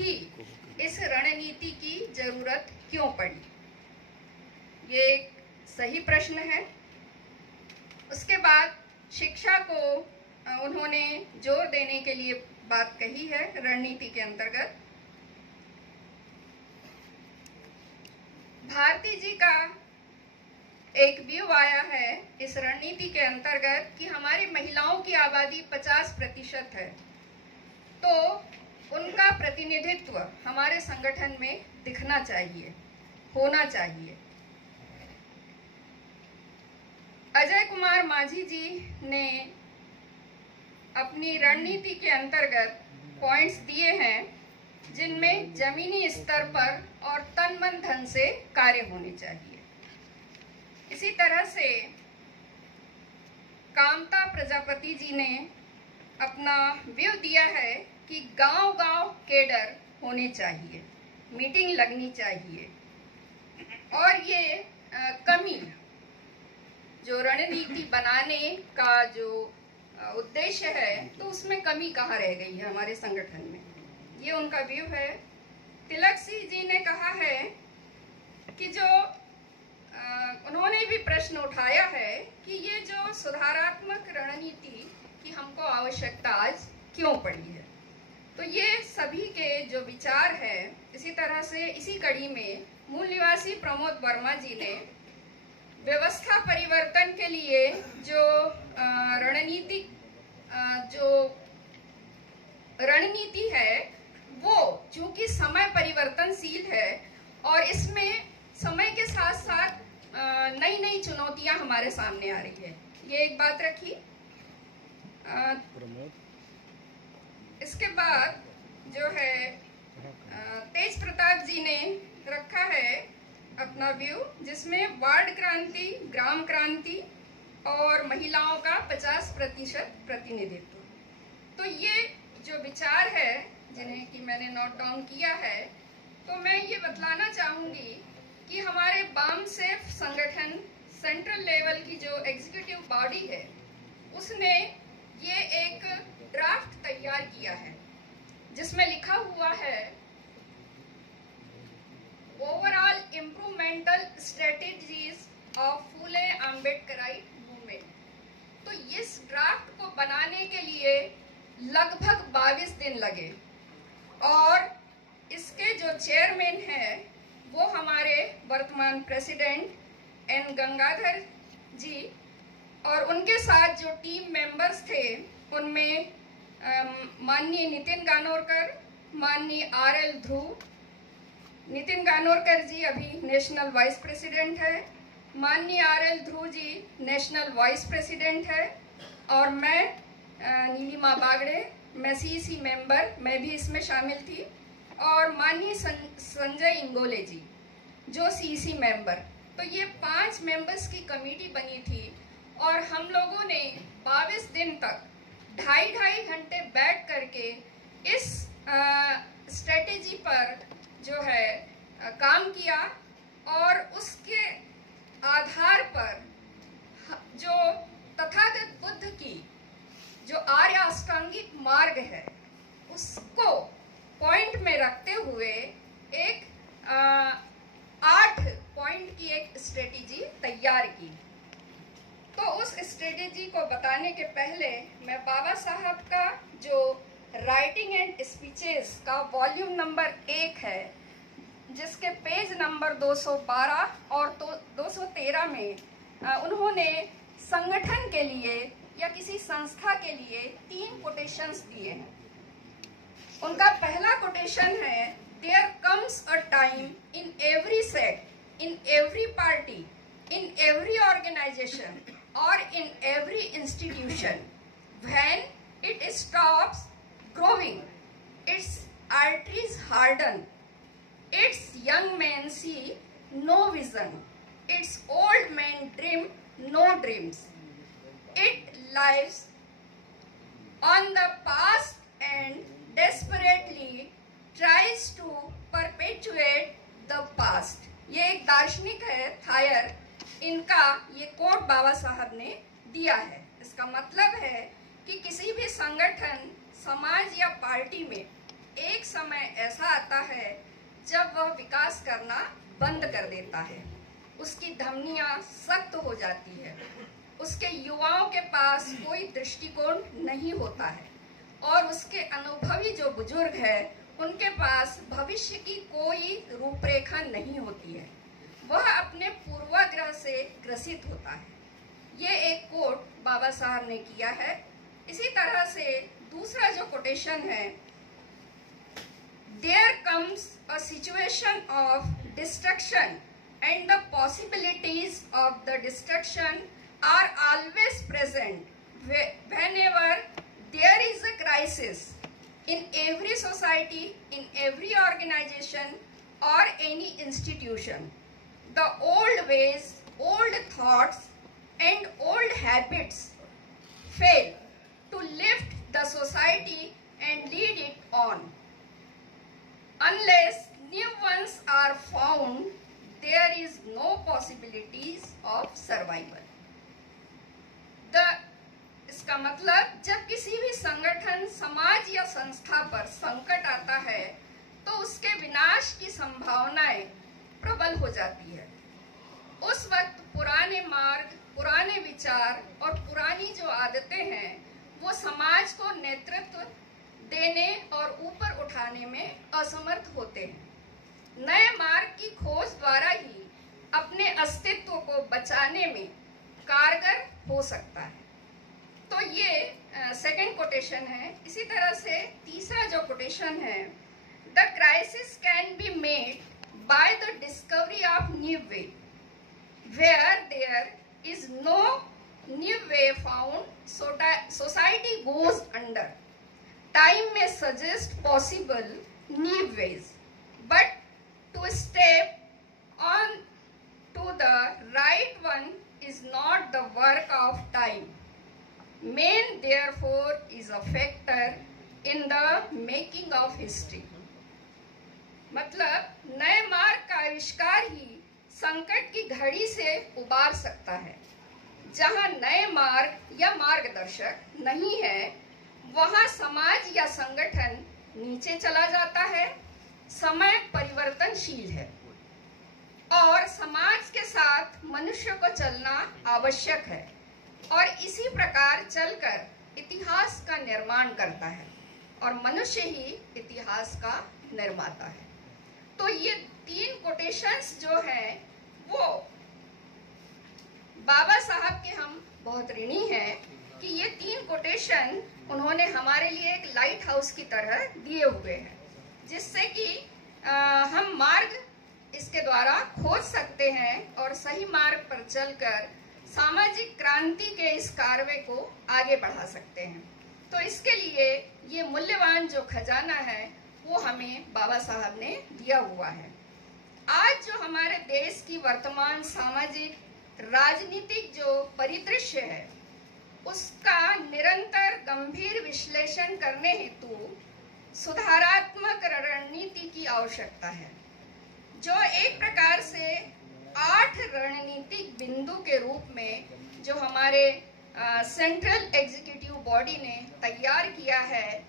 भी इस रणनीति की जरूरत क्यों पड़ी? ये एक सही प्रश्न है। उसके बाद शिक्षा को उन्होंने जोर देने के लिए बात कही है रणनीति के अंतर्गत। भारती जी का एक व्यू आया है इस रणनीति के अंतर्गत कि हमारी महिलाओं की आबादी 50% है, तो उनका प्रतिनिधित्व हमारे संगठन में दिखना चाहिए, होना चाहिए। अजय कुमार माझी जी ने अपनी रणनीति के अंतर्गत पॉइंट्स दिए हैं जिनमें जमीनी स्तर पर और तन मन धन से कार्य होने चाहिए। इसी तरह से कामता प्रजापति जी ने अपना व्यू दिया है कि गांव-गांव केडर होने चाहिए, मीटिंग लगनी चाहिए, और ये कमी जो रणनीति बनाने का जो उद्देश्य है, तो उसमें कमी कहाँ रह गई है हमारे संगठन में, ये उनका व्यू है। तिलक सिंह जी ने कहा है कि जो उन्होंने भी प्रश्न उठाया है कि ये जो सुधारात्मक रणनीति की हमको आवश्यकता आज क्यों पड़ी है, तो ये सभी के जो विचार है। इसी तरह से इसी कड़ी में मूल निवासी प्रमोद वर्मा जी ने व्यवस्था परिवर्तन के लिए जो रणनीति है, वो चूंकि समय परिवर्तनशील है और इसमें समय के साथ साथ नई नई चुनौतियां हमारे सामने आ रही है, ये एक बात रखी। इसके बाद जो है तेज प्रताप जी ने रखा है अपना व्यू, जिसमें वार्ड क्रांति, ग्राम क्रांति और महिलाओं का 50% प्रतिनिधित्व। तो ये जो विचार है जिन्हें कि मैंने नोट डाउन किया है, तो मैं ये बतलाना चाहूंगी कि हमारे बामसेफ संगठन सेंट्रल लेवल की जो एग्जीक्यूटिव बॉडी है, उसने ये एक ड्राफ्ट तैयार किया है जिसमें लिखा हुआ है overall improvemental strategies of Phule Ambedkarite movement. तो इस ड्राफ्ट को बनाने के लिए लगभग 22 दिन लगे और इसके जो चेयरमैन हैं वो हमारे वर्तमान प्रेसिडेंट एन गंगाधर जी, और उनके साथ जो टीम मेंबर्स थे उनमें माननीय नितिन गानोरकर, माननीय RL ध्रुव। नितिन गानोरकर जी अभी नेशनल वाइस प्रेसिडेंट है, माननीय RL Dhruv ji national vice president है, और मैं नीलिमा बागड़े, मैं CEC मेंबर, मैं भी इसमें शामिल थी, और माननीय संजय इंगोले जी जो CEC मेंबर। तो ये 5 मेंबर्स की कमेटी बनी थी और हम लोगों ने 22 दिन तक 2.5 घंटे बैठ करके इस स्ट्रेटेजी पर जो है काम किया, और उसके आधार पर जो तथागत बुद्ध की जो आर्य अष्टांगिक मार्ग है उसको पॉइंट में रखते हुए एक 8 पॉइंट की एक स्ट्रेटेजी तैयार की। तो उस स्ट्रेटेजी को बताने के पहले मैं बाबा साहब का जो राइटिंग एंड स्पीचेस का वॉल्यूम नंबर 1 है, जिसके पेज नंबर 212 और 213 में उन्होंने संगठन के लिए या किसी संस्था के लिए 3 कोटेशंस दिए हैं। उनका पहला कोटेशन है, there comes a time in every sect, in every party, in every organization और in every institution when it stops growing, its arteries harden, its young men see no vision, its old men dream no dreams, it lives on the past and desperately tries to perpetuate the past। ये एक दार्शनिक है tier, इनका ये coat बाबा साहब ने दिया है। इसका मतलब है कि किसी भी संगठन, समाज या पार्टी में एक समय समय ऐसा आता है जब वह विकास करना बंद कर देता है, उसकी धमनियां सख्त हो जाती है, उसके युवाओं के पास कोई दृष्टिकोण नहीं होता है और उसके अनुभवी जो बुजुर्ग हैं उनके पास भविष्य की कोई रूपरेखा नहीं होती है। वह अपने पूर्वाग्रह से ग्रसित होता है। ये एक कोट बाबा साहब ने किया है। इसी तरह से दूसरा जो कोटेशन है, there comes a situation of destruction and the possibilities of the destruction are always present whenever there is a crisis in every society, in every organization or any institution. The old ways, old thoughts and old habits fail to lift the society and lead it on. Unless new ones are found, there is no possibilities of survival. इसका मतलब जब किसी भी संगठन, समाज या संस्था पर संकट आता है तो उसके विनाश की संभावनाएं प्रबल हो जाती है। उस वक्त पुराने मार्ग, पुराने विचार और पुरानी जो आदतें हैं वो समाज को नेतृत्व देने और ऊपर उठाने में असमर्थ होते हैं। नए मार्ग की खोज द्वारा ही अपने अस्तित्व को बचाने में कारगर हो सकता है। तो ये सेकंड कोटेशन है। इसी तरह से तीसरा जो कोटेशन है, the crisis can be made by the discovery of new way, where there is no new way found society goes under. Time में suggest possible new ways, but to step on to the right one is not the work of time. Man therefore is a factor in the making of history. मतलब नए मार्ग का आविष्कार ही संकट की घड़ी से उबार सकता है। जहां नए मार्ग या मार्गदर्शक नहीं है वहां समाज या संगठन नीचे चला जाता है। समय परिवर्तनशील है और समाज के साथ मनुष्य को चलना आवश्यक है और इसी प्रकार चलकर इतिहास का निर्माण करता है और मनुष्य ही इतिहास का निर्माता है। तो ये तीन कोटेशंस जो हैं वो बाबा साहब के हम बहुत ऋणी हैं कि ये तीन कोटेशन उन्होंने हमारे लिए एक लाइट हाउस की तरह दिए हुए हैं, जिससे कि हम मार्ग इसके द्वारा खोज सकते हैं और सही मार्ग पर चलकर सामाजिक क्रांति के इस कार्य को आगे बढ़ा सकते हैं। तो इसके लिए ये मूल्यवान जो खजाना है वो हमें बाबा साहब ने दिया हुआ है। आज जो हमारे देश की वर्तमान सामाजिक राजनीतिक जो परिदृश्य है उसका निरंतर गंभीर विश्लेषण करने हेतु सुधारात्मक रणनीति की आवश्यकता है, जो एक प्रकार से 8 रणनीतिक बिंदु के रूप में जो हमारे सेंट्रल एग्जीक्यूटिव बॉडी ने तैयार किया है,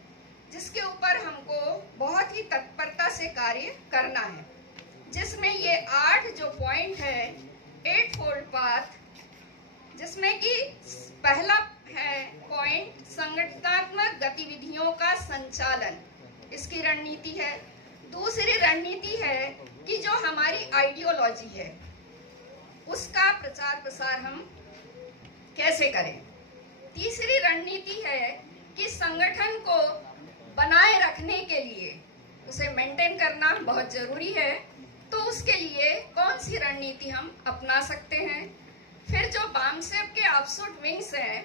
जिसके ऊपर हमको बहुत ही तत्परता से कार्य करना है, जिसमें ये 8 जो पॉइंट है 8 फोल्ड पाथ, जिसमें कि पहला है पॉइंट संगठनात्मक गतिविधियों का संचालन, इसकी रणनीति है। दूसरी रणनीति है कि जो हमारी आइडियोलॉजी है उसका प्रचार प्रसार हम कैसे करें। तीसरी रणनीति है कि संगठन को बनाए रखने के लिए उसे मेंटेन करना बहुत जरूरी है, तो उसके लिए कौन सी रणनीति हम अपना सकते हैं। फिर जो बामसेप के ऑफशूट विंग्स हैं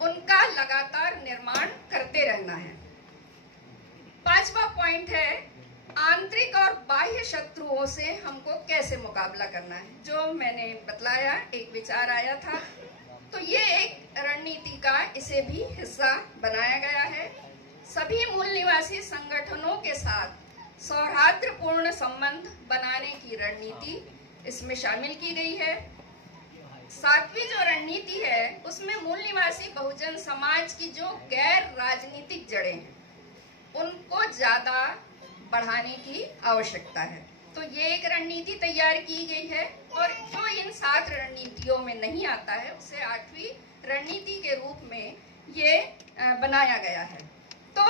उनका लगातार निर्माण करते रहना है। पांचवा पॉइंट है आंतरिक और बाह्य शत्रुओं से हमको कैसे मुकाबला करना है, जो मैंने बतलाया, एक विचार आया था। तो ये एक रणनीति का इसे भी हिस्सा बनाया गया है। सभी मूल निवासी संगठनों के साथ सौहार्दपूर्ण संबंध बनाने की रणनीति इसमें शामिल की गई है। सातवीं जो रणनीति है उसमें मूल निवासी बहुजन समाज की जो गैर राजनीतिक जड़ें हैं उनको ज्यादा बढ़ाने की आवश्यकता है। तो ये एक रणनीति तैयार की गई है और जो इन 7 रणनीतियों में नहीं आता है उसे 8वीं रणनीति के रूप में ये बनाया गया है। तो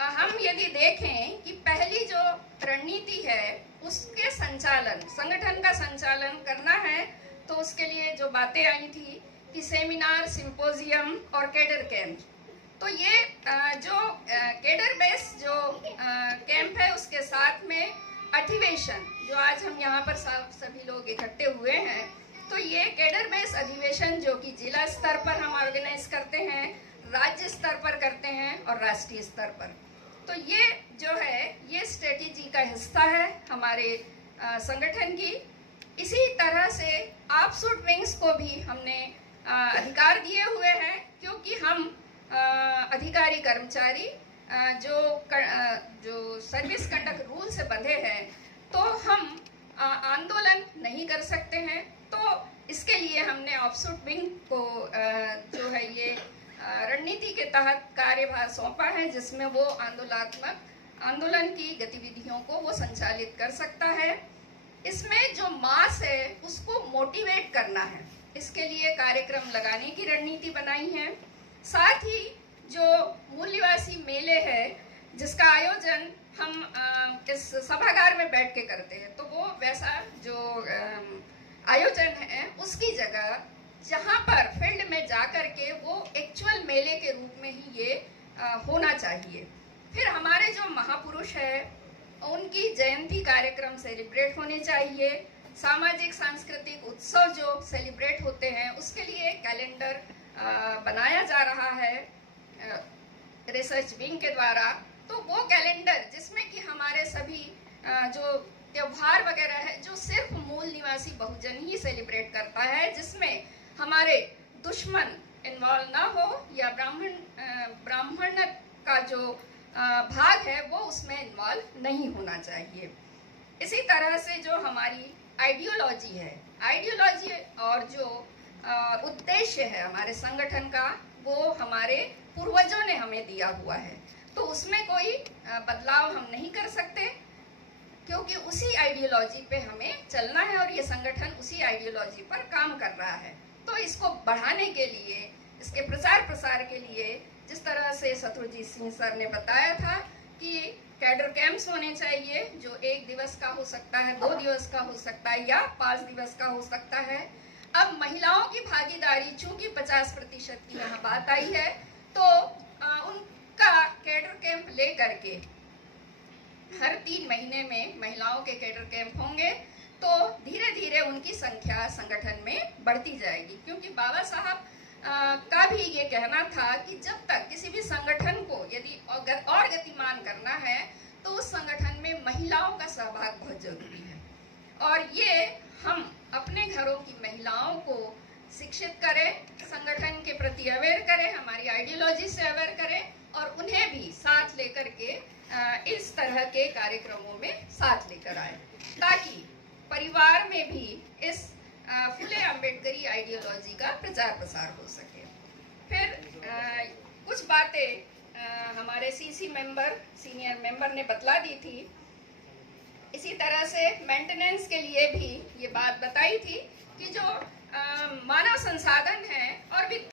हम यदि देखें कि पहली जो रणनीति है उसके संचालन, संगठन का संचालन करना है, तो उसके लिए जो बातें आई थी कि सेमिनार, सिंपोजियम और कैडर कैंप। तो ये जो कैडर बेस जो कैंप है उसके साथ में अधिवेशन, जो आज हम यहाँ पर सभी लोग इकट्ठे हुए हैं, तो ये कैडर बेस अधिवेशन जो कि जिला स्तर पर हम ऑर्गेनाइज करते हैं, राज्य स्तर पर करते हैं और राष्ट्रीय स्तर पर। तो ये जो है ये स्ट्रेटेजी का हिस्सा है हमारे संगठन की। इसी तरह से ऑफशूट विंग्स को भी हमने अधिकार दिए हुए हैं, क्योंकि हम अधिकारी कर्मचारी जो सर्विस कंडक्ट रूल से बंधे हैं, तो हम आंदोलन नहीं कर सकते हैं। तो इसके लिए हमने ऑफशूट विंग को जो है ये रणनीति के तहत कार्यभार सौंपा है, जिसमें वो आंदोलन की गतिविधियों को वो संचालित कर सकता है। इसमें जो मास है उसको मोटिवेट करना है, इसके लिए कार्यक्रम लगाने की रणनीति बनाई है। साथ ही जो मूल्यवासी मेले है जिसका आयोजन हम इस सभागार में बैठ के करते हैं, तो वो वैसा जो आयोजन है उसकी जगह जहाँ पर फील्ड में जाकर के वो एक्चुअल मेले के रूप में ही ये होना चाहिए। फिर हमारे जो महापुरुष है उनकी जयंती कार्यक्रम सेलिब्रेट होने चाहिए। सामाजिक सांस्कृतिक उत्सव जो सेलिब्रेट होते हैं उसके लिए कैलेंडर बनाया जा रहा है रिसर्च विंग के द्वारा। तो वो कैलेंडर जिसमें कि हमारे सभी जो त्योहार वगैरह है जो सिर्फ मूल निवासी बहुजन ही सेलिब्रेट करता है, जिसमें हमारे दुश्मन इन्वॉल्व ना हो या ब्राह्मण का जो भाग है वो उसमें इन्वॉल्व नहीं होना चाहिए। इसी तरह से जो हमारी आइडियोलॉजी है, आइडियोलॉजी और जो उद्देश्य है हमारे संगठन का, वो हमारे पूर्वजों ने हमें दिया हुआ है, तो उसमें कोई बदलाव हम नहीं कर सकते, क्योंकि उसी आइडियोलॉजी पे हमें चलना है और ये संगठन उसी आइडियोलॉजी पर काम कर रहा है। तो इसको बढ़ाने के लिए, इसके प्रचार प्रसार के लिए, जिस तरह से शत्रुजीत सिंह सर ने बताया था कि कैडर कैंप्स होने चाहिए जो 1 दिवस का हो सकता है, 2 दिवस का हो सकता है या 5 दिवस का हो सकता है। अब महिलाओं की भागीदारी, चूंकि 50% की यहाँ बात आई है, तो उनका कैडर कैंप ले करके हर 3 महीने में महिलाओं के कैडर कैंप होंगे, तो धीरे धीरे उनकी संख्या संगठन में बढ़ती जाएगी। क्योंकि बाबा साहब का भी ये कहना था कि जब तक किसी भी संगठन को यदि और गतिमान करना है तो उस संगठन में महिलाओं का सहभाग बहुत जरूरी है। और ये हम अपने घरों की महिलाओं को शिक्षित करें, संगठन के प्रति अवेयर करें, हमारी आइडियोलॉजी से अवेयर करें और उन्हें भी साथ लेकर के इस तरह के कार्यक्रमों में साथ लेकर आए, ताकि परिवार में भी इस फुले अम्बेडकरी आइडियोलॉजी का प्रचार प्रसार हो सके। फिर कुछ बातें हमारे सीसी मेंबर, सीनियर मेंबर ने बतला दी थी। इसी तरह से मेंटेनेंस के लिए भी ये बात बताई थी कि जो मानव संसाधन है और भी